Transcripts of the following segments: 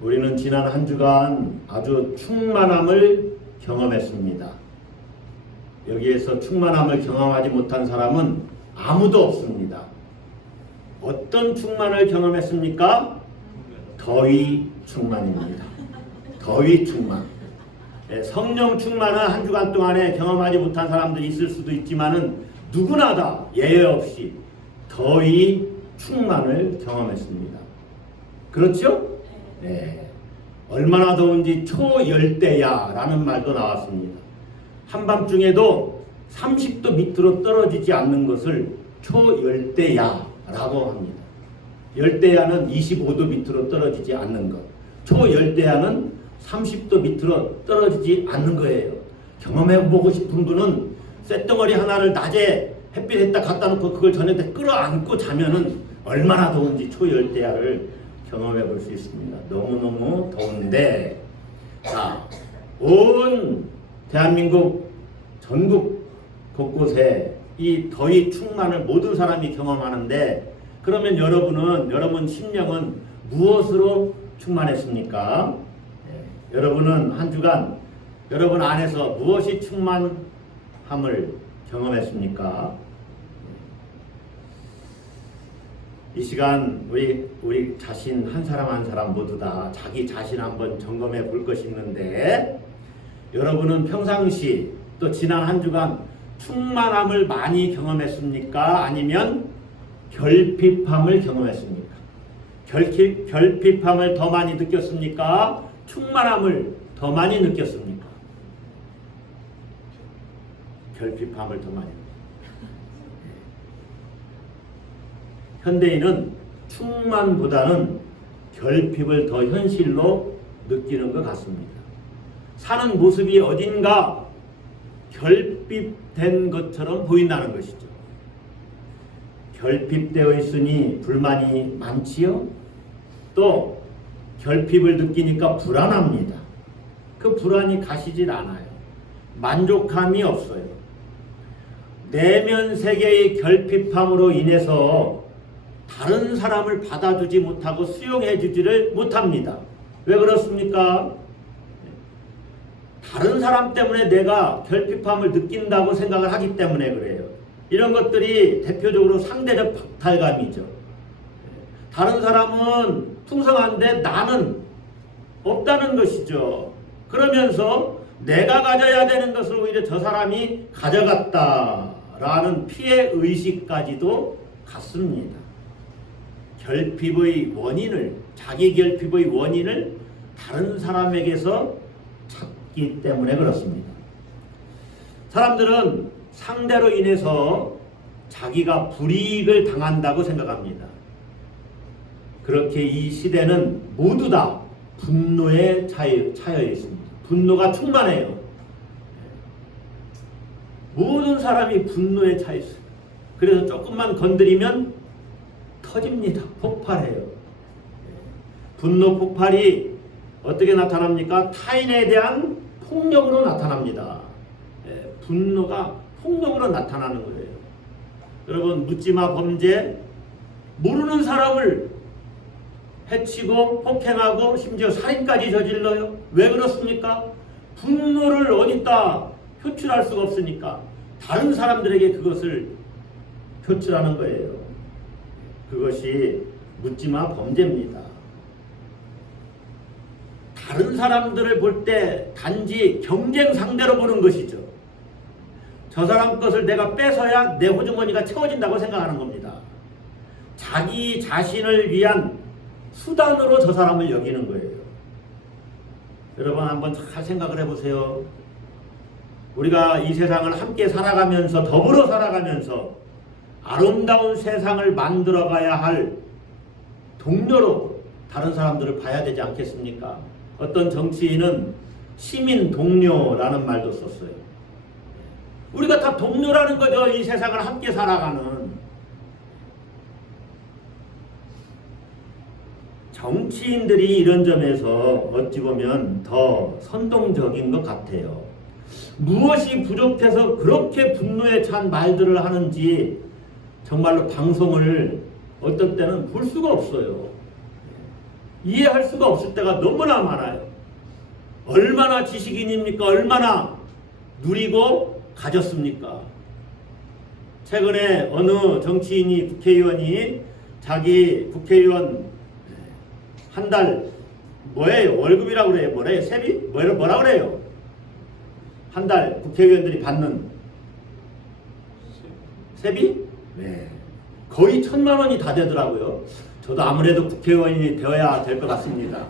우리는 지난 한 주간 아주 충만함을 경험했습니다. 여기에서 충만함을 경험하지 못한 사람은 아무도 없습니다. 어떤 충만을 경험했습니까? 더위 충만입니다. 더위 충만. 성령 충만은 한 주간 동안에 경험하지 못한 사람들이 있을 수도 있지만은 누구나 다 예외 없이 더위 충만을 경험했습니다. 그렇죠? 네. 얼마나 더운지 초열대야라는 말도 나왔습니다. 한밤중에도 30도 밑으로 떨어지지 않는 것을 초열대야라고 합니다. 열대야는 25도 밑으로 떨어지지 않는 것. 초열대야는 30도 밑으로 떨어지지 않는 거예요. 경험해보고 싶은 분은 쇳덩어리 하나를 낮에 햇빛에다 갖다 놓고 그걸 저녁에 끌어안고 자면은 얼마나 더운지 초열대야를 경험해 볼 수 있습니다. 너무너무 더운데, 자, 온 대한민국 전국 곳곳에 이 더위 충만을 모든 사람이 경험하는데, 그러면 여러분 심령은 무엇으로 충만했습니까? 여러분은 한 주간 여러분 안에서 무엇이 충만함을 경험했습니까? 이 시간 우리 자신 한 사람 한 사람 모두 다 자기 자신 한번 점검해 볼 것이 있는데, 여러분은 평상시 또 지난 한 주간 충만함을 많이 경험했습니까? 아니면 결핍함을 경험했습니까? 결핍함을 더 많이 느꼈습니까? 충만함을 더 많이 느꼈습니까? 결핍함을 더 많이. 현대인은 충만보다는 결핍을 더 현실로 느끼는 것 같습니다. 사는 모습이 어딘가 결핍된 것처럼 보인다는 것이죠. 결핍되어 있으니 불만이 많지요? 또 결핍을 느끼니까 불안합니다. 그 불안이 가시질 않아요. 만족함이 없어요. 내면 세계의 결핍함으로 인해서 다른 사람을 받아주지 못하고 수용해주지를 못합니다. 왜 그렇습니까? 다른 사람 때문에 내가 결핍함을 느낀다고 생각을 하기 때문에 그래요. 이런 것들이 대표적으로 상대적 박탈감이죠. 다른 사람은 풍성한데 나는 없다는 것이죠. 그러면서 내가 가져야 되는 것을 오히려 저 사람이 가져갔다라는 피해 의식까지도 갖습니다. 결핍의 원인을, 자기 결핍의 원인을 다른 사람에게서 찾기 때문에 그렇습니다. 사람들은 상대로 인해서 자기가 불이익을 당한다고 생각합니다. 그렇게 이 시대는 모두 다 분노에 차여 있습니다. 분노가 충만해요. 모든 사람이 분노에 차 있어요. 그래서 조금만 건드리면 터집니다. 폭발해요. 분노 폭발이 어떻게 나타납니까? 타인에 대한 폭력으로 나타납니다. 분노가 폭력으로 나타나는 거예요. 여러분, 묻지마 범죄, 모르는 사람을 해치고 폭행하고 심지어 살인까지 저질러요. 왜 그렇습니까? 분노를 어디다 표출할 수가 없으니까 다른 사람들에게 그것을 표출하는 거예요. 그것이 묻지마 범죄입니다. 다른 사람들을 볼 때 단지 경쟁 상대로 보는 것이죠. 저 사람 것을 내가 뺏어야 내 호주머니가 채워진다고 생각하는 겁니다. 자기 자신을 위한 수단으로 저 사람을 여기는 거예요. 여러분 한번 잘 생각을 해보세요. 우리가 이 세상을 함께 살아가면서, 더불어 살아가면서 아름다운 세상을 만들어가야 할 동료로 다른 사람들을 봐야 되지 않겠습니까? 어떤 정치인은 시민 동료라는 말도 썼어요. 우리가 다 동료라는 거죠. 이 세상을 함께 살아가는. 정치인들이 이런 점에서 어찌 보면 더 선동적인 것 같아요. 무엇이 부족해서 그렇게 분노에 찬 말들을 하는지 정말로 방송을 어떤 때는 볼 수가 없어요. 이해할 수가 없을 때가 너무나 많아요. 얼마나 지식인입니까? 얼마나 누리고 가졌습니까? 최근에 어느 정치인이 국회의원이 자기 국회의원 한 달 뭐예요? 월급이라고 그래요? 뭐래요? 세비? 뭐라 그래요? 한 달 국회의원들이 받는 세비? 네. 거의 1,000만 원이 다 되더라고요. 저도 아무래도 국회의원이 되어야 될 것 같습니다.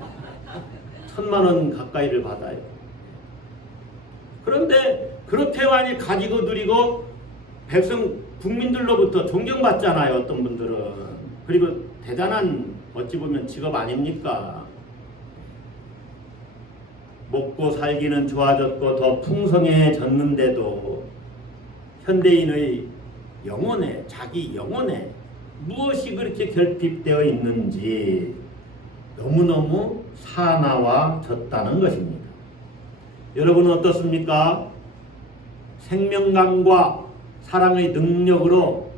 1,000만 원 가까이를 받아요. 그런데 그렇게 많이 가지고 누리고 백성 국민들로부터 존경받잖아요. 어떤 분들은. 그리고 대단한 어찌 보면 직업 아닙니까? 먹고 살기는 좋아졌고 더 풍성해졌는데도 현대인의 영혼에, 자기 영혼에 무엇이 그렇게 결핍되어 있는지 너무너무 사나워졌다는 것입니다. 여러분은 어떻습니까? 생명감과 사랑의 능력으로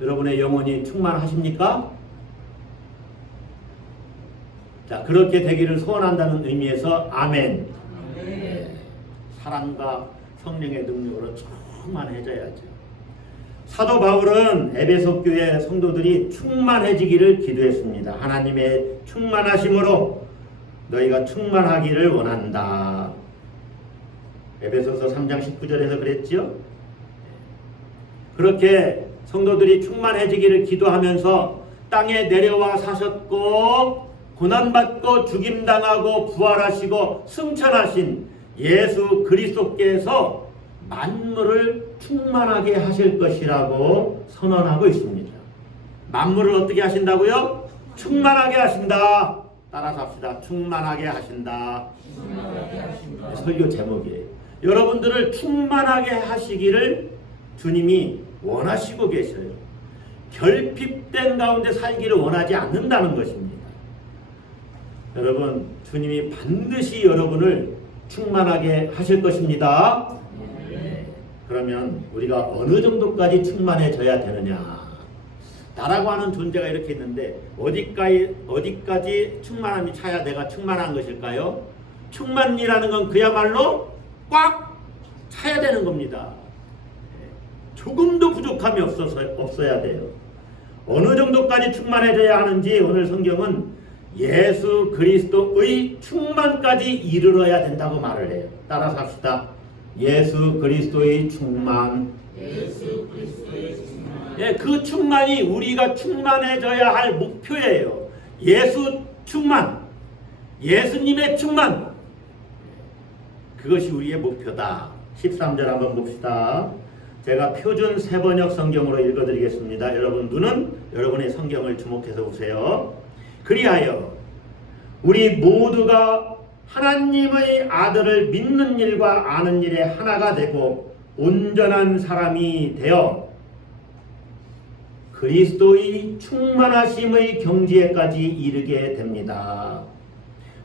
여러분의 영혼이 충만하십니까? 자, 그렇게 되기를 소원한다는 의미에서 아멘. 네. 사랑과 성령의 능력으로 충만해져야죠. 사도 바울은 에베소 교회 성도들이 충만해지기를 기도했습니다. 하나님의 충만하심으로 너희가 충만하기를 원한다. 에베소서 3장 19절에서 그랬지요. 그렇게 성도들이 충만해지기를 기도하면서 땅에 내려와 사셨고 고난받고 죽임당하고 부활하시고 승천하신 예수 그리스도께서 만물을 충만하게 하실 것이라고 선언하고 있습니다. 만물을 어떻게 하신다고요? 충만하게 하신다. 따라서 합시다. 충만하게 하신다. 설교 제목이에요. 여러분들을 충만하게 하시기를 주님이 원하시고 계셔요. 결핍된 가운데 살기를 원하지 않는다는 것입니다. 여러분, 주님이 반드시 여러분을 충만하게 하실 것입니다. 그러면 우리가 어느 정도까지 충만해져야 되느냐? 나라고 하는 존재가 이렇게 있는데 어디까지 충만함이 차야 내가 충만한 것일까요? 충만이라는 건 그야말로 꽉 차야 되는 겁니다. 조금도 부족함이 없어야 돼요. 어느 정도까지 충만해져야 하는지 오늘 성경은 예수 그리스도의 충만까지 이르러야 된다고 말을 해요. 따라서 합시다. 예수 그리스도의 충만. 예수 그리스도의 충만. 예, 그 충만이 우리가 충만해져야 할 목표예요. 예수 충만. 예수님의 충만. 그것이 우리의 목표다. 13절 한번 봅시다. 제가 표준 세번역 성경으로 읽어드리겠습니다. 여러분 눈은 여러분의 성경을 주목해서 보세요. 그리하여 우리 모두가 하나님의 아들을 믿는 일과 아는 일에 하나가 되고 온전한 사람이 되어 그리스도의 충만하심의 경지에까지 이르게 됩니다.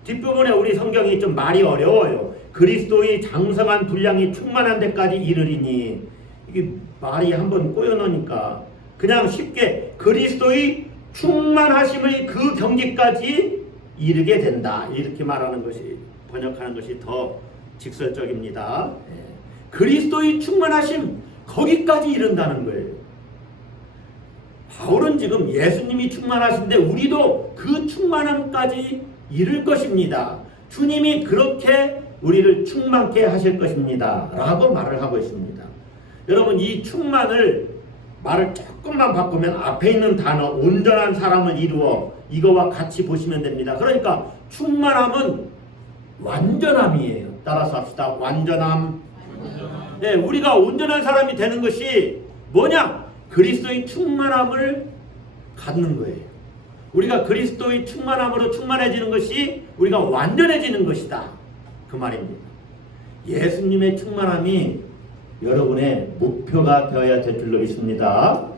뒷부분에 우리 성경이 좀 말이 어려워요. 그리스도의 장성한 분량이 충만한 데까지 이르리니, 이게 말이 한번 꼬여놓으니까 그냥 쉽게 그리스도의 충만하심의 그 경지까지 이르게 된다, 이렇게 말하는 것이, 번역하는 것이 더 직설적입니다. 그리스도의 충만하심, 거기까지 이른다는 거예요. 바울은 지금 예수님이 충만하신데 우리도 그 충만함까지 이룰 것입니다. 주님이 그렇게 우리를 충만케 하실 것입니다 라고 말을 하고 있습니다. 여러분, 이 충만을 말을 조금만 바꾸면 앞에 있는 단어 온전한 사람을 이루어, 이거와 같이 보시면 됩니다. 그러니까 충만함은 완전함이에요. 따라서 합시다. 완전함. 네, 우리가 온전한 사람이 되는 것이 뭐냐? 그리스도의 충만함을 갖는 거예요. 우리가 그리스도의 충만함으로 충만해지는 것이 우리가 완전해지는 것이다, 그 말입니다. 예수님의 충만함이 여러분의 목표가 되어야 될 줄로 믿습니다.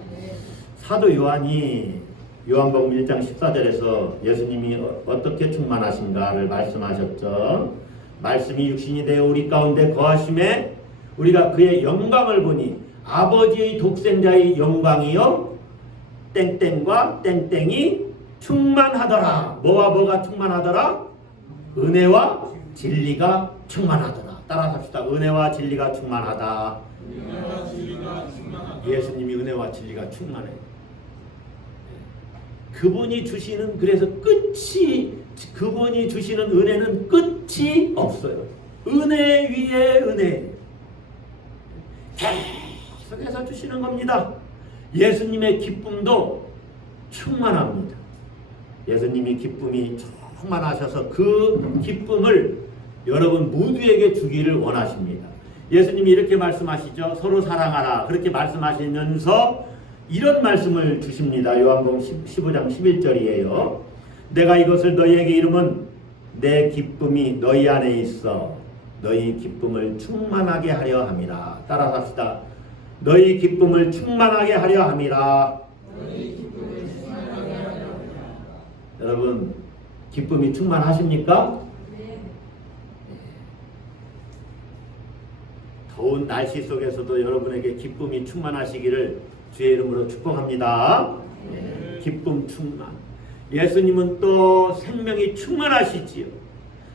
사도 요한이 요한복음 1장 14절에서 예수님이 어떻게 충만하신가를 말씀하셨죠. 말씀이 육신이 되어 우리 가운데 거하심에 우리가 그의 영광을 보니 아버지의 독생자의 영광이요 땡땡과 땡땡이 충만하더라. 뭐와 뭐가 충만하더라? 은혜와 진리가 충만하더라. 따라서 합시다. 은혜와 진리가 충만하다. 예수님이 은혜와 진리가 충만해요. 그분이 주시는, 그래서 그분이 주시는 은혜는 끝이 없어요. 은혜 위에 은혜 계속해서 주시는 겁니다. 예수님의 기쁨도 충만합니다. 예수님이 기쁨이 충만하셔서 그 기쁨을 여러분 모두에게 주기를 원하십니다. 예수님이 이렇게 말씀하시죠. 서로 사랑하라. 그렇게 말씀하시면서 이런 말씀을 주십니다. 요한복음 15장 11절이에요. 내가 이것을 너희에게 이르면 내 기쁨이 너희 안에 있어 너희 기쁨을 충만하게 하려 함이라. 따라서 합시다. 너희 기쁨을 충만하게 하려 함이라. 여러분 기쁨이 충만하십니까? 더운 날씨 속에서도 여러분에게 기쁨이 충만하시기를 주의 이름으로 축복합니다. 기쁨 충만. 예수님은 또 생명이 충만하시지요.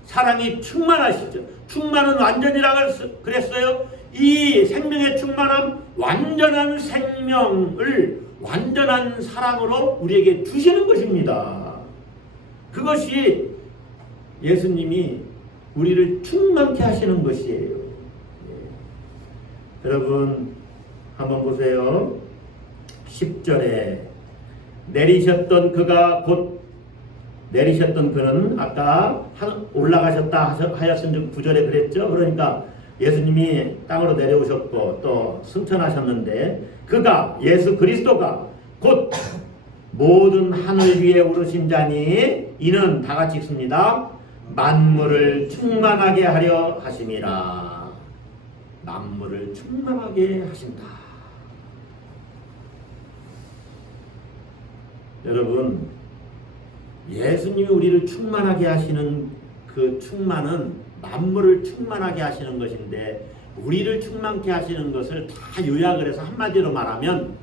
사랑이 충만하시죠. 충만은 완전이라고 그랬어요. 이 생명의 충만함, 완전한 생명을 완전한 사랑으로 우리에게 주시는 것입니다. 그것이 예수님이 우리를 충만케 하시는 것이에요. 여러분 한번 보세요. 10절에 내리셨던 그는 아까 올라가셨다 하였은 9절에 그랬죠. 그러니까 예수님이 땅으로 내려오셨고 또 승천하셨는데 그가 예수 그리스도가 곧 모든 하늘 위에 오르신 자니 이는 다 같이 읽습니다. 만물을 충만하게 하려 하심이라. 만물을 충만하게 하신다. 여러분 예수님이 우리를 충만하게 하시는 그 충만은 만물을 충만하게 하시는 것인데 우리를 충만케 하시는 것을 다 요약을 해서 한마디로 말하면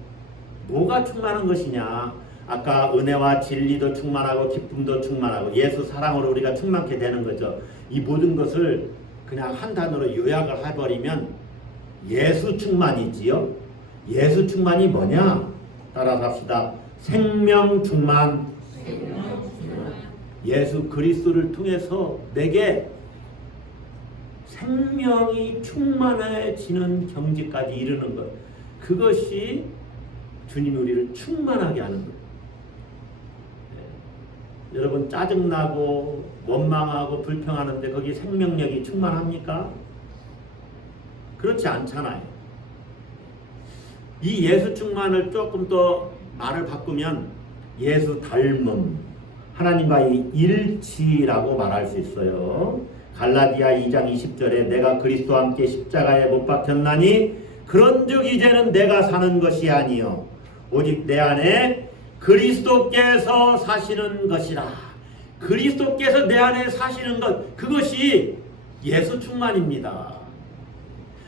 뭐가 충만한 것이냐. 아까 은혜와 진리도 충만하고 기쁨도 충만하고 예수 사랑으로 우리가 충만케 되는 거죠. 이 모든 것을 그냥 한 단어로 요약을 해버리면 예수 충만이지요. 예수 충만이 뭐냐? 따라서 합시다. 생명 충만. 예수 그리스도를 통해서 내게 생명이 충만해지는 경지까지 이르는 것. 그것이 주님이 우리를 충만하게 하는 것. 네. 여러분 짜증나고 원망하고 불평하는데 거기 생명력이 충만합니까? 그렇지 않잖아요. 이 예수 충만을 조금 더 말을 바꾸면 예수 닮음, 하나님과의 일치라고 말할 수 있어요. 갈라디아 2장 20절에 내가 그리스도와 함께 십자가에 못 박혔나니 그런즉 이제는 내가 사는 것이 아니요 오직 내 안에 그리스도께서 사시는 것이라. 그리스도께서 내 안에 사시는 것, 그것이 예수 충만입니다.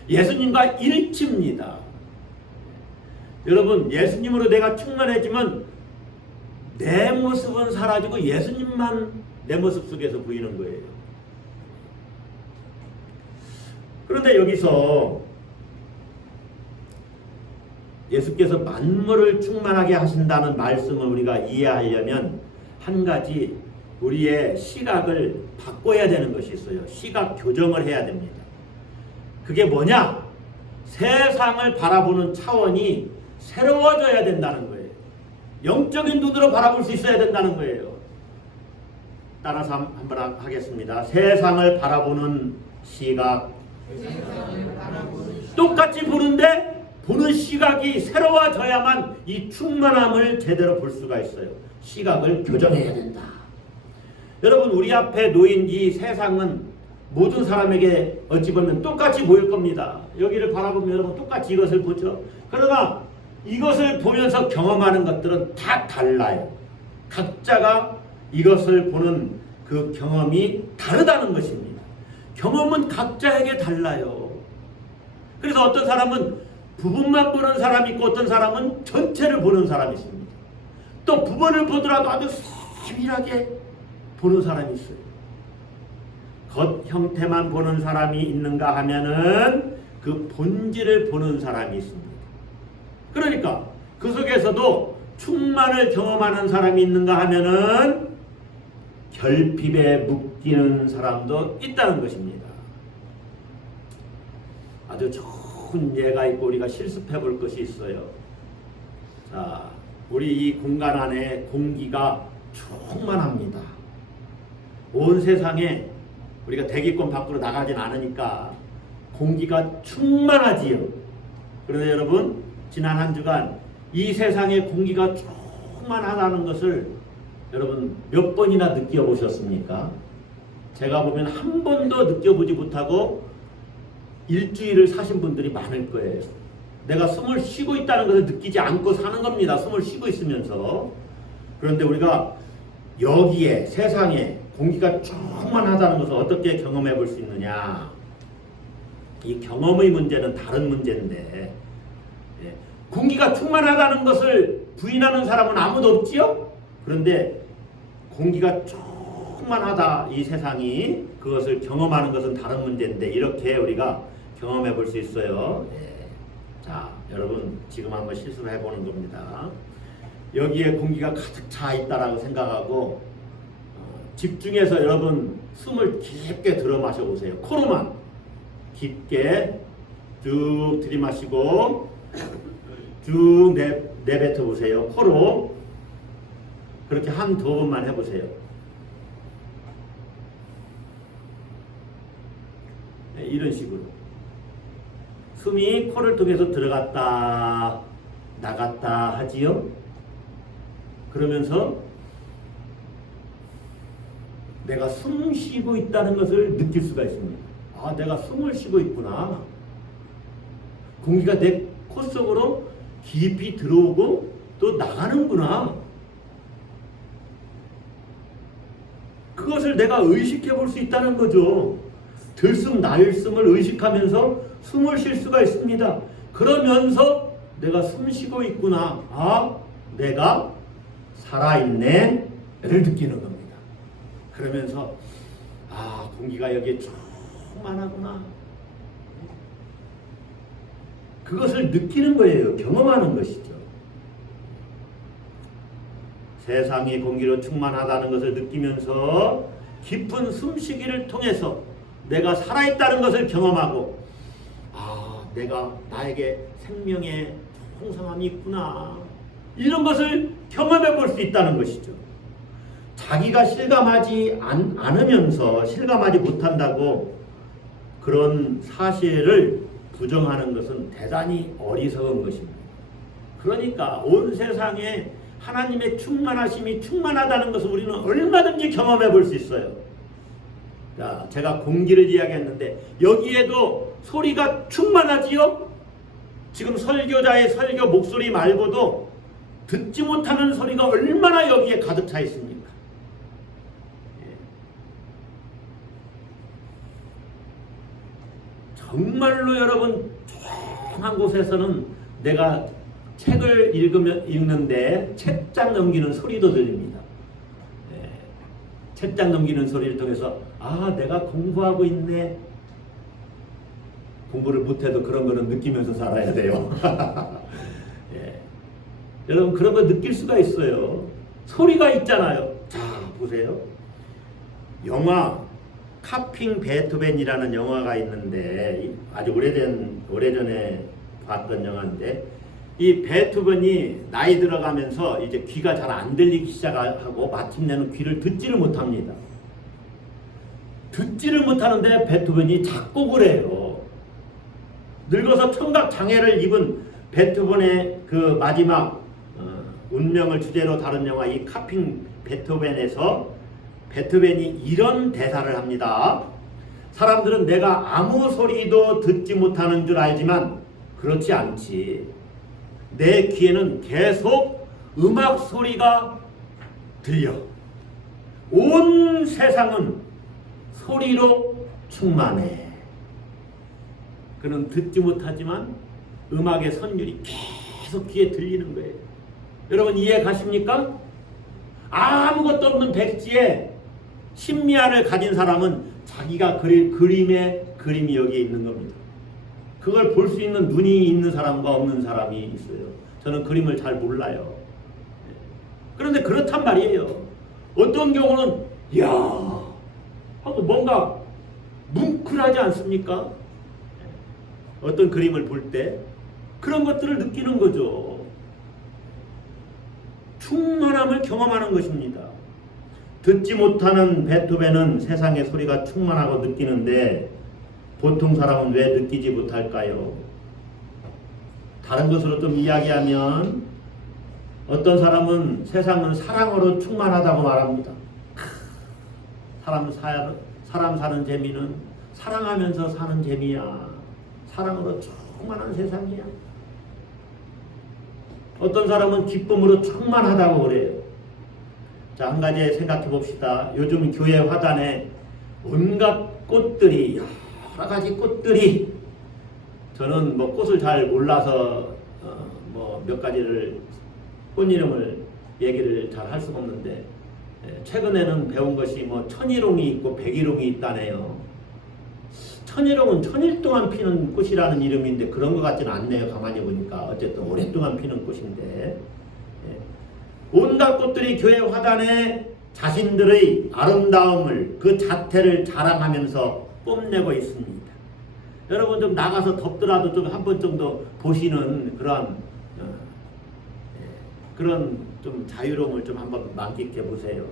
예수님과 일치입니다. 여러분 예수님으로 내가 충만해지면 내 모습은 사라지고 예수님만 내 모습 속에서 보이는 거예요. 그런데 여기서 예수께서 만물을 충만하게 하신다는 말씀을 우리가 이해하려면 한 가지 우리의 시각을 바꿔야 되는 것이 있어요. 시각 교정을 해야 됩니다. 그게 뭐냐? 세상을 바라보는 차원이 새로워져야 된다는 거예요. 영적인 눈으로 바라볼 수 있어야 된다는 거예요. 따라서 한번 하겠습니다. 세상을 바라보는 시각. 똑같이 보는데 보는 시각이 새로워져야만 이 충만함을 제대로 볼 수가 있어요. 시각을 교정해야 된다. 여러분 우리 앞에 놓인 이 세상은 모든 사람에게 어찌 보면 똑같이 보일 겁니다. 여기를 바라보면 여러분 똑같이 이것을 보죠. 그러나 이것을 보면서 경험하는 것들은 다 달라요. 각자가 이것을 보는 그 경험이 다르다는 것입니다. 경험은 각자에게 달라요. 그래서 어떤 사람은 부분만 보는 사람이 있고 어떤 사람은 전체를 보는 사람이 있습니다. 또 부분을 보더라도 아주 세밀하게 보는 사람이 있어요. 겉 형태만 보는 사람이 있는가 하면은 그 본질을 보는 사람이 있습니다. 그러니까 그 속에서도 충만을 경험하는 사람이 있는가 하면은 결핍에 묶이는 사람도 있다는 것입니다. 아주 좋은 예가 있고 우리가 실습해 볼 것이 있어요. 자, 우리 이 공간 안에 공기가 충만합니다. 온 세상에 우리가 대기권 밖으로 나가진 않으니까 공기가 충만하지요. 그런데 여러분, 지난 한 주간 이 세상에 공기가 충만하다는 것을 여러분 몇 번이나 느껴보셨습니까? 제가 보면 한 번도 느껴보지 못하고 일주일을 사신 분들이 많을 거예요. 내가 숨을 쉬고 있다는 것을 느끼지 않고 사는 겁니다. 숨을 쉬고 있으면서. 그런데 우리가 여기에 세상에 공기가 충만하다는 것을 어떻게 경험해 볼 수 있느냐? 이 경험의 문제는 다른 문제인데, 공기가 충만하다는 것을 부인하는 사람은 아무도 없지요? 그런데 공기가 충만하다, 이 세상이, 그것을 경험하는 것은 다른 문제인데 이렇게 우리가 경험해 볼 수 있어요. 자, 여러분 지금 한번 실습을 해보는 겁니다. 여기에 공기가 가득 차 있다라고 생각하고 집중해서 여러분 숨을 깊게 들어 마셔 보세요. 코로만 깊게 쭉 들이마시고 쭉 내뱉어 보세요. 코로 그렇게 한 두 번만 해보세요. 이런 식으로 숨이 코를 통해서 들어갔다 나갔다 하지요. 그러면서 내가 숨 쉬고 있다는 것을 느낄 수가 있습니다. 아, 내가 숨을 쉬고 있구나. 공기가 내 코 속으로 깊이 들어오고 또 나가는구나. 그것을 내가 의식해 볼 수 있다는 거죠. 들숨 날숨을 의식하면서 숨을 쉴 수가 있습니다. 그러면서 내가 숨 쉬고 있구나. 아, 내가 살아있네 를 느끼는 겁니다. 그러면서 아, 공기가 여기에 충만하구나. 그것을 느끼는 거예요. 경험하는 것이죠. 세상이 공기로 충만하다는 것을 느끼면서 깊은 숨쉬기를 통해서 내가 살아있다는 것을 경험하고 아, 내가 나에게 생명의 풍성함이 있구나. 이런 것을 경험해 볼 수 있다는 것이죠. 자기가 실감하지 않으면서 실감하지 못한다고 그런 사실을 부정하는 것은 대단히 어리석은 것입니다. 그러니까 온 세상에 하나님의 충만하심이 충만하다는 것을 우리는 얼마든지 경험해 볼 수 있어요. 자, 제가 공기를 이야기했는데 여기에도 소리가 충만하지요? 지금 설교자의 설교 목소리 말고도 듣지 못하는 소리가 얼마나 여기에 가득 차 있습니까? 정말로 여러분 조용한 곳에서는 내가 책을 읽는데 책장 넘기는 소리도 들립니다. 책장 넘기는 소리를 통해서 아, 내가 공부하고 있네. 공부를 못해도 그런 거는 느끼면서 살아야 돼요. 여러분 그런 거 느낄 수가 있어요. 소리가 있잖아요. 자, 보세요. 영화 카핑 베토벤이라는 영화가 있는데 아주 오래전에 봤던 영화인데 이 베토벤이 나이 들어가면서 이제 귀가 잘 안 들리기 시작하고 마침내는 귀를 듣지를 못합니다. 듣지를 못하는데 베토벤이 작곡을 해요. 늙어서 청각 장애를 입은 베토벤의 그 마지막 운명을 주제로 다룬 영화 이 카핑 베토벤에서 베토벤이 이런 대사를 합니다. 사람들은 내가 아무 소리도 듣지 못하는 줄 알지만 그렇지 않지. 내 귀에는 계속 음악 소리가 들려. 온 세상은 소리로 충만해. 그는 듣지 못하지만 음악의 선율이 계속 귀에 들리는 거예요. 여러분 이해 가십니까? 아무것도 없는 백지에 신미안을 가진 사람은 자기가 그릴 그림의 그림이 여기에 있는 겁니다. 그걸 볼 수 있는 눈이 있는 사람과 없는 사람이 있어요. 저는 그림을 잘 몰라요. 그런데 그렇단 말이에요. 어떤 경우는 이야 하고 뭔가 뭉클하지 않습니까? 어떤 그림을 볼 때 그런 것들을 느끼는 거죠. 충만함을 경험하는 것입니다. 듣지 못하는 베토벤은 세상의 소리가 충만하고 느끼는데 보통 사람은 왜 느끼지 못할까요? 다른 것으로 좀 이야기하면 어떤 사람은 세상은 사랑으로 충만하다고 말합니다. 사람 사는 재미는 사랑하면서 사는 재미야. 사랑으로 충만한 세상이야. 어떤 사람은 기쁨으로 충만하다고 그래요. 자, 한 가지 생각해 봅시다. 요즘 교회 화단에 온갖 꽃들이, 여러 가지 꽃들이, 저는 뭐 꽃을 잘 몰라서 뭐 몇 가지를 꽃 이름을 얘기를 잘 할 수가 없는데, 최근에는 배운 것이 뭐 천일홍이 있고 백일홍이 있다네요. 천일홍은 천일 동안 피는 꽃이라는 이름인데 그런 것 같지는 않네요. 가만히 보니까 어쨌든 오랫동안 피는 꽃인데, 온갖 꽃들이 교회 화단에 자신들의 아름다움을, 그 자태를 자랑하면서 뽐내고 있습니다. 여러분 좀 나가서 덥더라도 좀 한 번 정도 보시는 그런 좀 자유로움을 좀 한번 만끽해 보세요.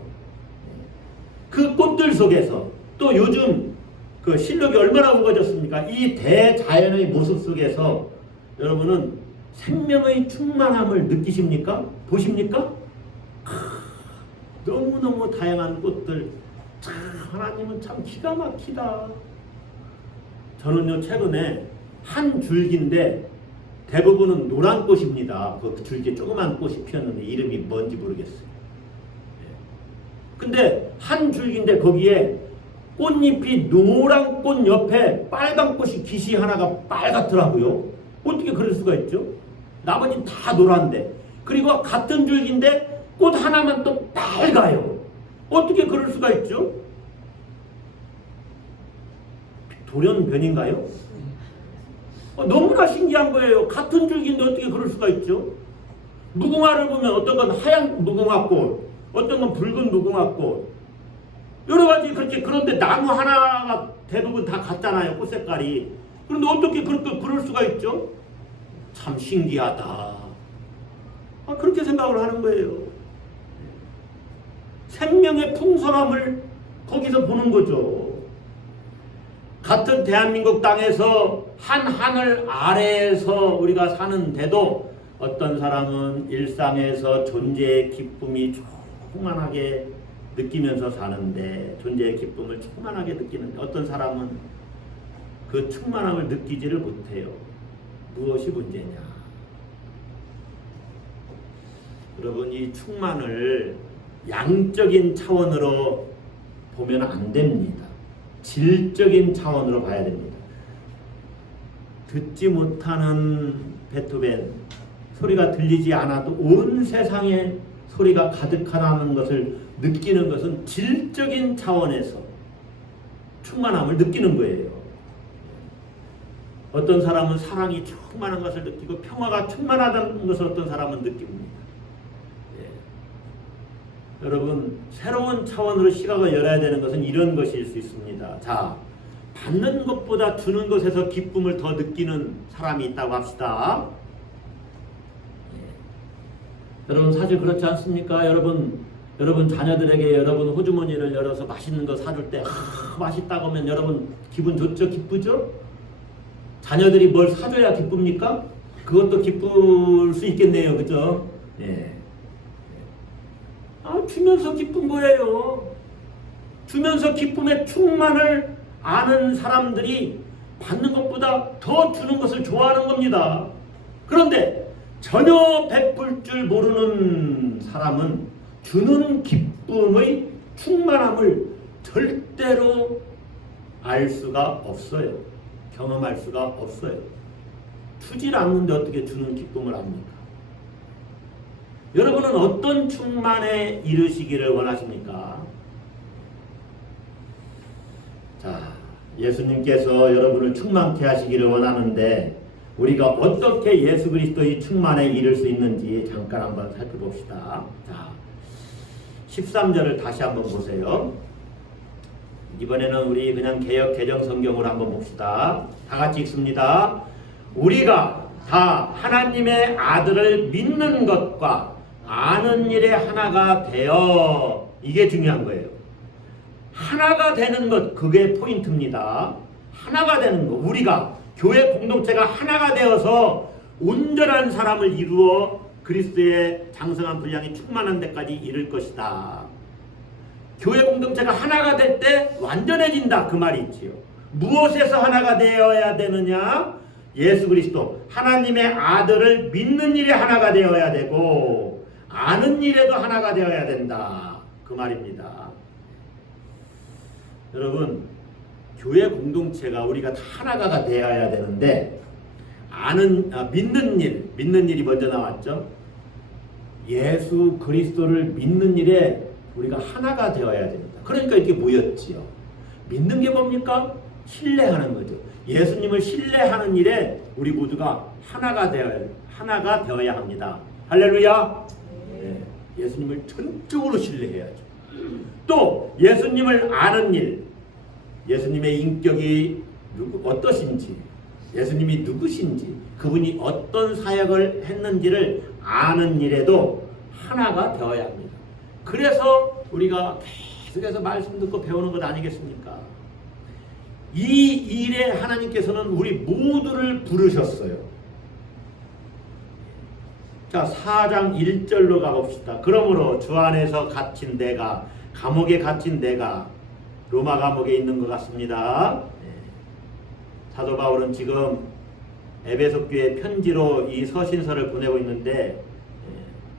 그 꽃들 속에서 또 요즘 그 실록이 얼마나 우거졌습니까? 이 대자연의 모습 속에서 여러분은 생명의 충만함을 느끼십니까? 보십니까? 너무너무 다양한 꽃들. 참 하나님은 참 기가 막히다. 저는요 최근에 한 줄기인데 대부분은 노란 꽃입니다. 그 줄기에 조그만 꽃이 피었는데 이름이 뭔지 모르겠어요. 근데 한 줄기인데 거기에 꽃잎이 노란 꽃 옆에 빨간 꽃이 깃이 하나가 빨갛더라고요. 어떻게 그럴 수가 있죠? 나머지는 다 노란데. 그리고 같은 줄기인데 꽃 하나만 또 빨가요. 어떻게 그럴 수가 있죠? 돌연변인가요? 너무나 신기한 거예요. 같은 줄기인데 어떻게 그럴 수가 있죠? 무궁화를 보면 어떤 건 하얀 무궁화꽃, 어떤 건 붉은 무궁화꽃, 여러 가지 그렇게. 그런데 나무 하나가 대부분 다 같잖아요. 꽃 색깔이. 그런데 어떻게 그럴 수가 있죠? 참 신기하다. 그렇게 생각을 하는 거예요. 생명의 풍성함을 거기서 보는 거죠. 같은 대한민국 땅에서 한 하늘 아래에서 우리가 사는데도 어떤 사람은 일상에서 존재의 기쁨이 충만하게 느끼면서 사는데, 존재의 기쁨을 충만하게 느끼는데 어떤 사람은 그 충만함을 느끼지를 못해요. 무엇이 문제냐? 여러분, 이 충만을 양적인 차원으로 보면 안 됩니다. 질적인 차원으로 봐야 됩니다. 듣지 못하는 베토벤, 소리가 들리지 않아도 온 세상에 소리가 가득하다는 것을 느끼는 것은 질적인 차원에서 충만함을 느끼는 거예요. 어떤 사람은 사랑이 충만한 것을 느끼고 평화가 충만하다는 것을 어떤 사람은 느낍니다. 여러분, 새로운 차원으로 시각을 열어야 되는 것은 이런 것일 수 있습니다. 자, 받는 것보다 주는 것에서 기쁨을 더 느끼는 사람이 있다고 합시다. 여러분, 사실 그렇지 않습니까? 여러분 자녀들에게 여러분 호주머니를 열어서 맛있는 거 사줄 때 맛있다고 하면 여러분 기분 좋죠? 기쁘죠? 자녀들이 뭘 사줘야 기쁩니까? 그것도 기쁠 수 있겠네요. 그죠? 예. 주면서 기쁜 거예요. 주면서 기쁨의 충만을 아는 사람들이 받는 것보다 더 주는 것을 좋아하는 겁니다. 그런데 전혀 베풀 줄 모르는 사람은 주는 기쁨의 충만함을 절대로 알 수가 없어요. 경험할 수가 없어요. 주질 않는데 어떻게 주는 기쁨을 압니까? 여러분은 어떤 충만에 이르시기를 원하십니까? 자, 예수님께서 여러분을 충만케 하시기를 원하는데 우리가 어떻게 예수 그리스도의 충만에 이를 수 있는지 잠깐 한번 살펴봅시다. 자, 13절을 다시 한번 보세요. 이번에는 우리 그냥 개역 개정 성경으로 한번 봅시다. 다 같이 읽습니다. 우리가 다 하나님의 아들을 믿는 것과 아는 일에 하나가 되어, 이게 중요한 거예요. 하나가 되는 것, 그게 포인트입니다. 하나가 되는 것, 우리가 교회 공동체가 하나가 되어서 온전한 사람을 이루어 그리스도의 장성한 분량이 충만한 데까지 이를 것이다. 교회 공동체가 하나가 될 때 완전해진다, 그 말이 있지요. 무엇에서 하나가 되어야 되느냐? 예수 그리스도 하나님의 아들을 믿는 일에 하나가 되어야 되고 아는 일에도 하나가 되어야 된다, 그 말입니다. 여러분, 교회 공동체가 우리가 다 하나가 되어야 되는데 믿는 일이 먼저 나왔죠. 예수 그리스도를 믿는 일에 우리가 하나가 되어야 됩니다. 그러니까 이렇게 모였지요. 믿는 게 뭡니까? 신뢰하는 거죠. 예수님을 신뢰하는 일에 우리 모두가 하나가 되어야 합니다. 할렐루야. 네, 예수님을 전적으로 신뢰해야죠. 또 예수님을 아는 일, 예수님의 인격이 어떠신지, 예수님이 누구신지, 그분이 어떤 사역을 했는지를 아는 일에도 하나가 되어야 합니다. 그래서 우리가 계속해서 말씀 듣고 배우는 것 아니겠습니까? 이 일에 하나님께서는 우리 모두를 부르셨어요. 자, 4장 1절로 가봅시다. 그러므로 주 안에서 갇힌 내가, 감옥에 갇힌 내가, 로마 감옥에 있는 것 같습니다. 사도 바울은 지금 에베소 교회 편지로 이 서신서를 보내고 있는데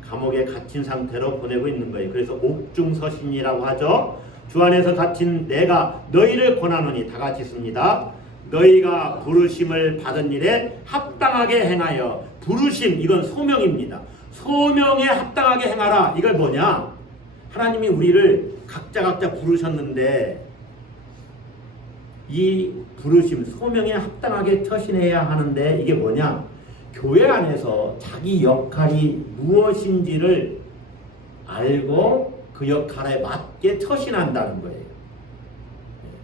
감옥에 갇힌 상태로 보내고 있는 거예요. 그래서 옥중서신이라고 하죠. 주 안에서 갇힌 내가 너희를 권하노니, 다 같이 씁니다. 너희가 부르심을 받은 일에 합당하게 행하여, 부르심, 이건 소명입니다. 소명에 합당하게 행하라. 이걸 뭐냐? 하나님이 우리를 각자 부르셨는데 이 부르심, 소명에 합당하게 처신해야 하는데 이게 뭐냐? 교회 안에서 자기 역할이 무엇인지를 알고 그 역할에 맞게 처신한다는 거예요.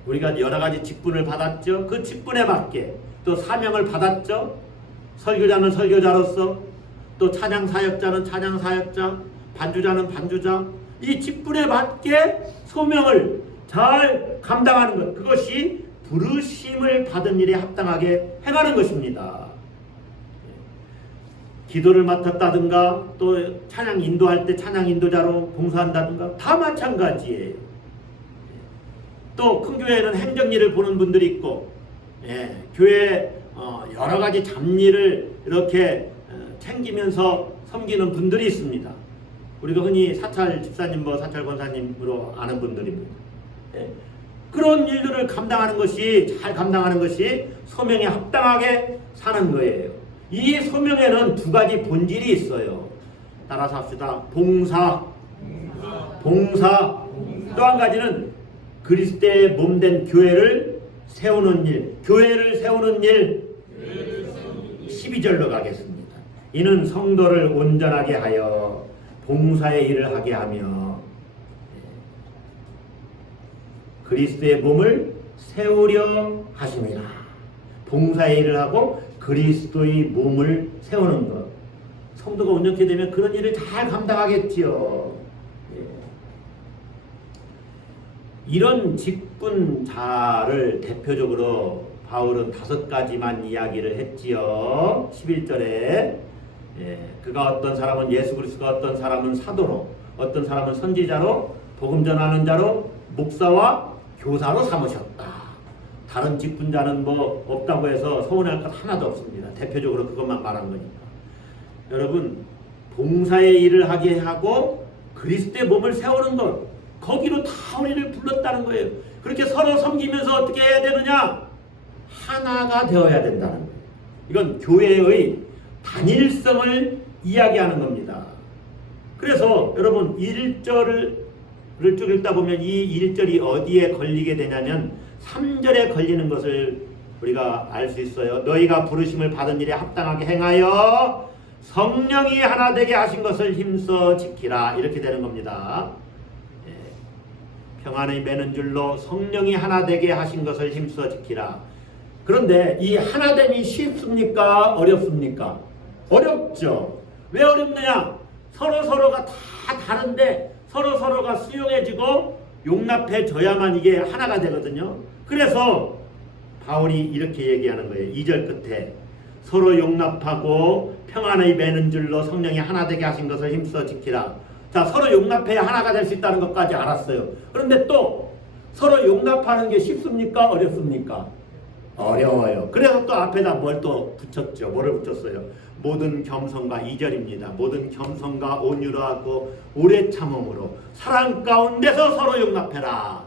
우리가 여러 가지 직분을 받았죠. 그 직분에 맞게 또 사명을 받았죠. 설교자는 설교자로서, 또 찬양 사역자는 찬양 사역자, 반주자는 반주자, 이 직분에 맞게 소명을 잘 감당하는 것, 그것이 부르심을 받은 일에 합당하게 행하는 것입니다. 기도를 맡았다든가 또 찬양 인도할 때 찬양 인도자로 봉사한다든가 다 마찬가지예요. 또 큰 교회에는 행정일을 보는 분들이 있고, 교회 여러 가지 잡일을 이렇게 챙기면서 섬기는 분들이 있습니다. 우리가 흔히 사찰 집사님, 사찰 권사님으로 아는 분들입니다. 그런 일들을 감당하는 것이, 잘 감당하는 것이 소명에 합당하게 사는 거예요. 이 소명에는 두 가지 본질이 있어요. 따라서 합시다. 봉사. 또 한 가지는 그리스도의 몸된 교회를 세우는 일. 교회를 세우는 일. 12절로 가겠습니다. 이는 성도를 온전하게 하여 봉사의 일을 하게 하며 그리스도의 몸을 세우려 하심이라. 봉사의 일을 하고 그리스도의 몸을 세우는 것. 성도가 온전케 되면 그런 일을 잘 감당하겠지요. 이런 직분자를 대표적으로 바울은 5가지만 이야기를 했지요. 11절에 그가 어떤 사람은 예수 그리스도가 어떤 사람은 사도로, 어떤 사람은 선지자로, 복음 전하는 자로, 목사와 교사로 삼으셨다. 다른 직분자는 없다고 해서 서운할 것 하나도 없습니다. 대표적으로 그것만 말한 거니까. 여러분, 봉사의 일을 하게 하고 그리스도의 몸을 세우는 것, 거기로 다 우리를 불렀다는 거예요. 그렇게 서로 섬기면서 어떻게 해야 되느냐? 하나가 되어야 된다는 거예요. 이건 교회의 단일성을 이야기하는 겁니다. 그래서 여러분 1절을 쭉 읽다 보면 이 1절이 어디에 걸리게 되냐면 3절에 걸리는 것을 우리가 알 수 있어요. 너희가 부르심을 받은 일에 합당하게 행하여 성령이 하나 되게 하신 것을 힘써 지키라. 이렇게 되는 겁니다. 평안의 매는 줄로 성령이 하나 되게 하신 것을 힘써 지키라. 그런데 이 하나됨이 쉽습니까? 어렵습니까? 어렵죠. 왜 어렵느냐? 서로가 다 다른데 서로가 수용해지고 용납해져야만 이게 하나가 되거든요. 그래서 바울이 이렇게 얘기하는 거예요. 2절 끝에 서로 용납하고 평안의 매는 줄로 성령이 하나 되게 하신 것을 힘써 지키라. 자, 서로 용납해야 하나가 될 수 있다는 것까지 알았어요. 그런데 또 서로 용납하는 게 쉽습니까? 어렵습니까? 어려워요. 그래서 또 앞에다 뭘 또 붙였죠. 뭐를 붙였어요? 모든 겸손과 2절입니다. 모든 겸손과 온유로 하고 오래 참음으로 사랑 가운데서 서로 용납해라.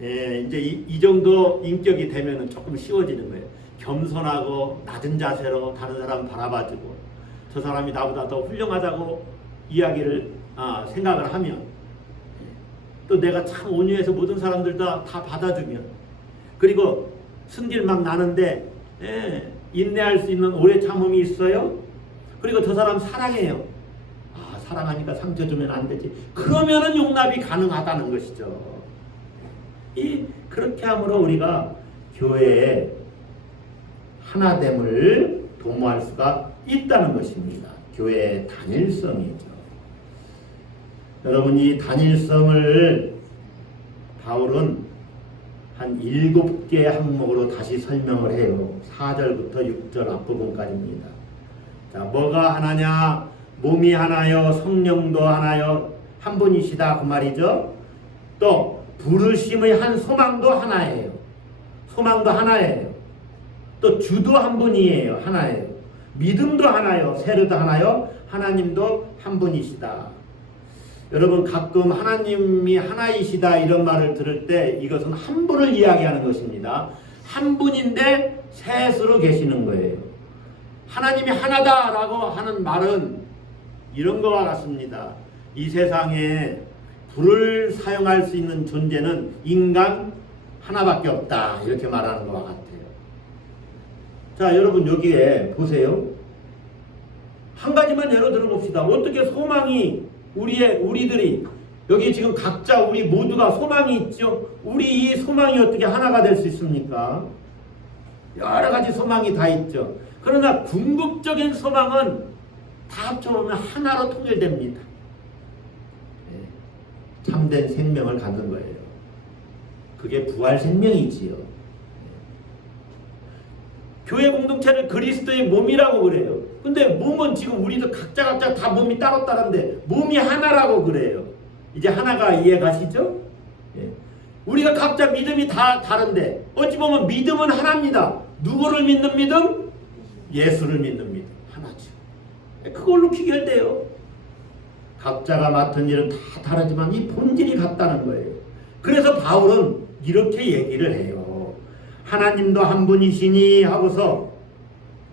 예, 이제 이 정도 인격이 되면은 조금 쉬워지는 거예요. 겸손하고 낮은 자세로 다른 사람 바라봐주고 저 사람이 나보다 더 훌륭하다고 이야기를 생각을 하면 또 내가 참 온유해서 모든 사람들 다 받아주면 그리고 승질 막 나는데 인내할 수 있는 오래 참음이 있어요. 그리고 저 사람 사랑해요. 사랑하니까 상처 주면 안 되지. 그러면은 용납이 가능하다는 것이죠. 그렇게 함으로 우리가 교회의 하나됨을 도모할 수가 있다는 것입니다. 교회의 단일성이죠. 여러분, 이 단일성을 바울은 한 7개의 항목으로 다시 설명을 해요. 4절부터 6절 앞부분까지입니다. 자, 뭐가 하나냐? 몸이 하나요, 성령도 하나요, 한 분이시다 그 말이죠. 또 부르심의 한 소망도 하나예요. 소망도 하나예요. 또 주도 한 분이에요. 하나예요. 믿음도 하나요, 세례도 하나요, 하나님도 한 분이시다. 여러분, 가끔 하나님이 하나이시다 이런 말을 들을 때 이것은 한 분을 이야기하는 것입니다. 한 분인데 셋으로 계시는 거예요. 하나님이 하나다라고 하는 말은 이런 거와 같습니다. 이 세상에 불을 사용할 수 있는 존재는 인간 하나밖에 없다, 이렇게 말하는 것과 같아요. 자, 여러분 여기에 보세요. 한 가지만 예로 들어봅시다. 어떻게 소망이 우리들이 여기 지금 각자 우리 모두가 소망이 있죠. 우리 이 소망이 어떻게 하나가 될 수 있습니까? 여러 가지 소망이 다 있죠. 그러나 궁극적인 소망은 다 합쳐보면 하나로 통일됩니다. 참된 생명을 갖는 거예요. 그게 부활 생명이지요. 교회 공동체를 그리스도의 몸이라고 그래요. 근데 몸은 지금 우리도 각자 다 몸이 따로따로인데 몸이 하나라고 그래요. 이제 하나가 이해 가시죠? 우리가 각자 믿음이 다 다른데 어찌 보면 믿음은 하나입니다. 누구를 믿는 믿음? 예수를 믿는 믿음. 하나죠. 그걸로 귀결돼요. 각자가 맡은 일은 다 다르지만 이 본질이 같다는 거예요. 그래서 바울은 이렇게 얘기를 해요. 하나님도 한 분이시니 하고서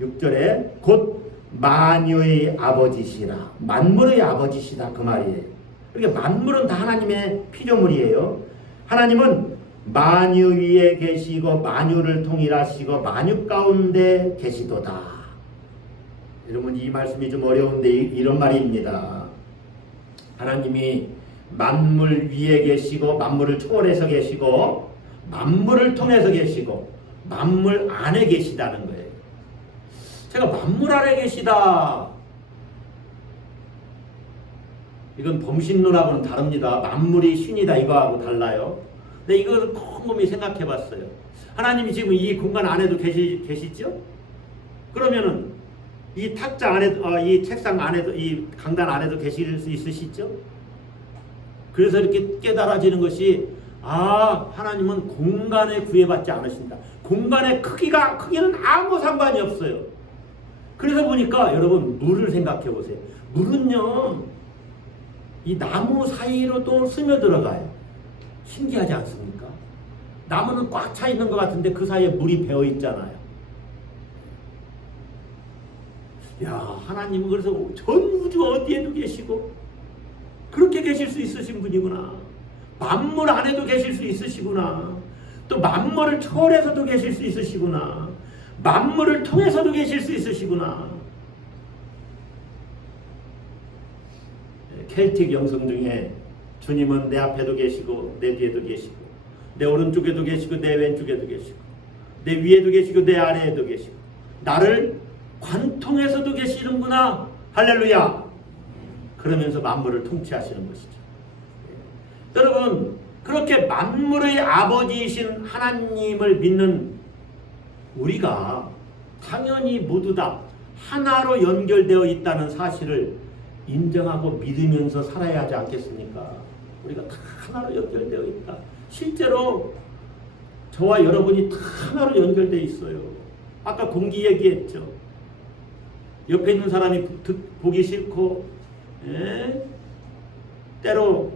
6절에 곧 만유의 아버지시라. 만물의 아버지시다 그 말이에요. 그러니까 만물은 다 하나님의 피조물이에요. 하나님은 만유 위에 계시고 만유를 통일하시고 만유 가운데 계시도다. 여러분, 이 말씀이 좀 어려운데 이런 말입니다. 하나님이 만물 위에 계시고 만물을 초월해서 계시고 만물을 통해서 계시고 만물 안에 계시다는 거예요. 제가 만물 안에 계시다, 이건 범신론하고는 다릅니다. 만물이 신이다 이거하고 달라요. 근데 이걸 곰곰이 생각해 봤어요. 하나님이 지금 이 공간 안에도 계시죠? 그러면은 이 탁자 안에, 이 책상 안에도, 이 강단 안에도 계실 수 있으시죠? 그래서 이렇게 깨달아지는 것이, 하나님은 공간에 구애받지 않으신다. 공간의 크기는 아무 상관이 없어요. 그래서 보니까 여러분, 물을 생각해 보세요. 물은요, 이 나무 사이로도 스며들어가요. 신기하지 않습니까? 나무는 꽉 차 있는 것 같은데 그 사이에 물이 배어 있잖아요. 야, 하나님은 그래서 전 우주 어디에도 계시고 그렇게 계실 수 있으신 분이구나. 만물 안에도 계실 수 있으시구나. 또 만물을 초월해서도 계실 수 있으시구나. 만물을 통해서도 계실 수 있으시구나. 켈틱 영성 중에 주님은 내 앞에도 계시고 내 뒤에도 계시고 내 오른쪽에도 계시고 내 왼쪽에도 계시고 내 위에도 계시고 내 아래에도 계시고 나를 관통해서도 계시는구나. 할렐루야. 그러면서 만물을 통치하시는 것이죠. 여러분, 그렇게 만물의 아버지이신 하나님을 믿는 우리가 당연히 모두 다 하나로 연결되어 있다는 사실을 인정하고 믿으면서 살아야 하지 않겠습니까? 우리가 다 하나로 연결되어 있다. 실제로 저와 여러분이 다 하나로 연결되어 있어요. 아까 공기 얘기했죠. 옆에 있는 사람이 보기 싫고 때로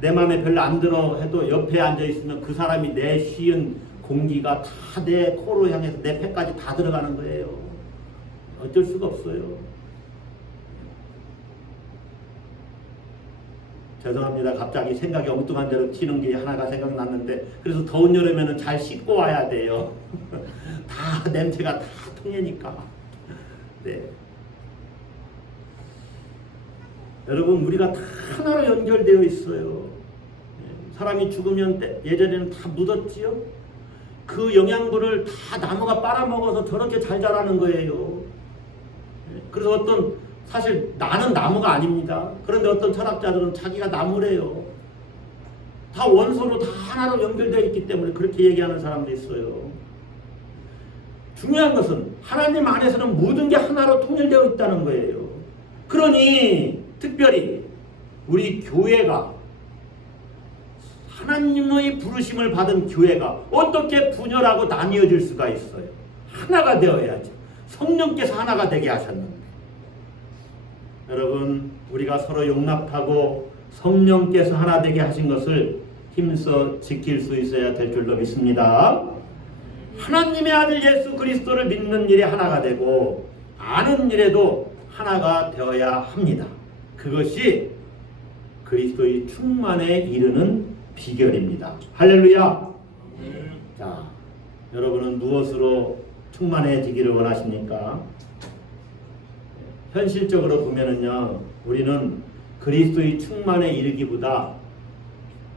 내 마음에 별로 안 들어 해도 옆에 앉아있으면 그 사람이 내쉬은 공기가 다 내 코로 향해서 내 폐까지 다 들어가는 거예요. 어쩔 수가 없어요. 죄송합니다. 갑자기 생각이 엉뚱한 대로 튀는 게 하나가 생각났는데, 그래서 더운 여름에는 잘 씻고 와야 돼요. 다 냄새가 다 통해니까. 네. 여러분, 우리가 다 하나로 연결되어 있어요. 사람이 죽으면 예전에는 다 묻었지요. 그 영양분을 다 나무가 빨아먹어서 저렇게 잘 자라는 거예요. 그래서 사실 나는 나무가 아닙니다. 그런데 어떤 철학자들은 자기가 나무래요. 다 원소로 다 하나로 연결되어 있기 때문에 그렇게 얘기하는 사람도 있어요. 중요한 것은 하나님 안에서는 모든 게 하나로 통일되어 있다는 거예요. 그러니 특별히 우리 교회가, 하나님의 부르심을 받은 교회가 어떻게 분열하고 나뉘어질 수가 있어요? 하나가 되어야죠. 성령께서 하나가 되게 하셨는데. 여러분, 우리가 서로 용납하고 성령께서 하나 되게 하신 것을 힘써 지킬 수 있어야 될 줄로 믿습니다. 하나님의 아들 예수 그리스도를 믿는 일에 하나가 되고 아는 일에도 하나가 되어야 합니다. 그것이 그리스도의 충만에 이르는 비결입니다. 할렐루야. 자, 여러분은 무엇으로 충만해지기를 원하십니까? 현실적으로 보면은요, 우리는 그리스도의 충만에 이르기보다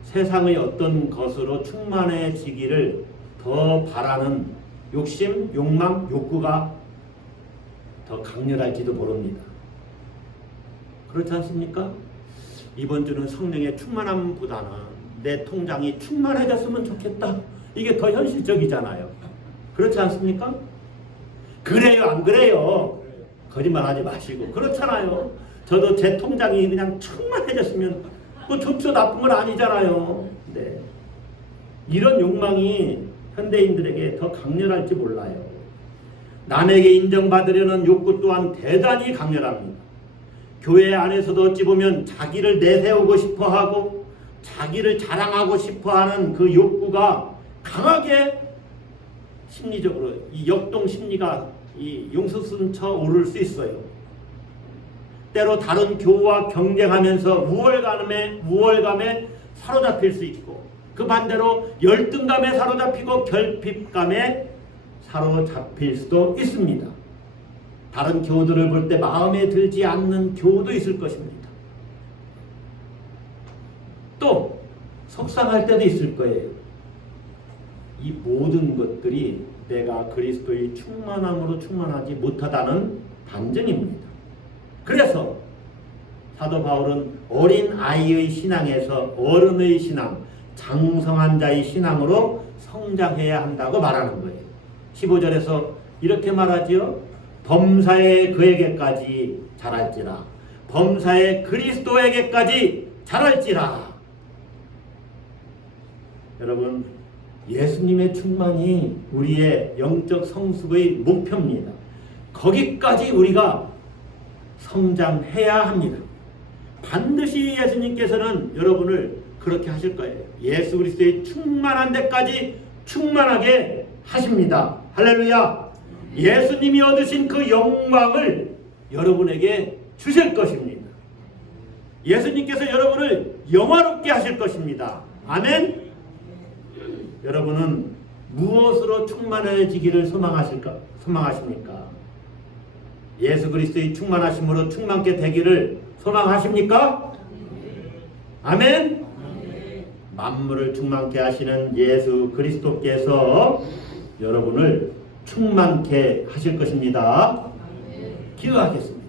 세상의 어떤 것으로 충만해지기를 더 바라는 욕심, 욕망, 욕구가 더 강렬할지도 모릅니다. 그렇지 않습니까? 이번 주는 성령의 충만함보다는 내 통장이 충만해졌으면 좋겠다. 이게 더 현실적이잖아요. 그렇지 않습니까? 그래요, 안 그래요? 거짓말하지 마시고. 그렇잖아요. 저도 제 통장이 그냥 충만해졌으면 뭐 좋죠, 나쁜 건 아니잖아요. 네. 이런 욕망이 현대인들에게 더 강렬할지 몰라요. 남에게 인정받으려는 욕구 또한 대단히 강렬합니다. 교회 안에서도 어찌 보면 자기를 내세우고 싶어하고 자기를 자랑하고 싶어하는 그 욕구가 강하게 심리적으로 이 역동 심리가 이 용수순처 오를 수 있어요. 때로 다른 교우와 경쟁하면서 우월감에 사로잡힐 수 있고, 그 반대로 열등감에 사로잡히고 결핍감에 사로잡힐 수도 있습니다. 다른 교우들을 볼 때 마음에 들지 않는 교우도 있을 것입니다. 또 속상할 때도 있을 거예요. 이 모든 것들이 내가 그리스도의 충만함으로 충만하지 못하다는 반증입니다. 그래서 사도 바울은 어린 아이의 신앙에서 어른의 신앙, 장성한 자의 신앙으로 성장해야 한다고 말하는 거예요. 15절에서 이렇게 말하지요. 범사에 그에게까지 자랄지라. 범사에 그리스도에게까지 자랄지라. 여러분, 예수님의 충만이 우리의 영적 성숙의 목표입니다. 거기까지 우리가 성장해야 합니다. 반드시 예수님께서는 여러분을 그렇게 하실 거예요. 예수 그리스도의 충만한 데까지 충만하게 하십니다. 할렐루야. 예수님이 얻으신 그 영광을 여러분에게 주실 것입니다. 예수님께서 여러분을 영화롭게 하실 것입니다. 아멘. 여러분은 무엇으로 충만해지기를 소망하십니까? 예수 그리스도의 충만하심으로 충만케 되기를 소망하십니까? 아멘. 만물을 충만케 하시는 예수 그리스도께서 여러분을 충만케 하실 것입니다. 기도하겠습니다.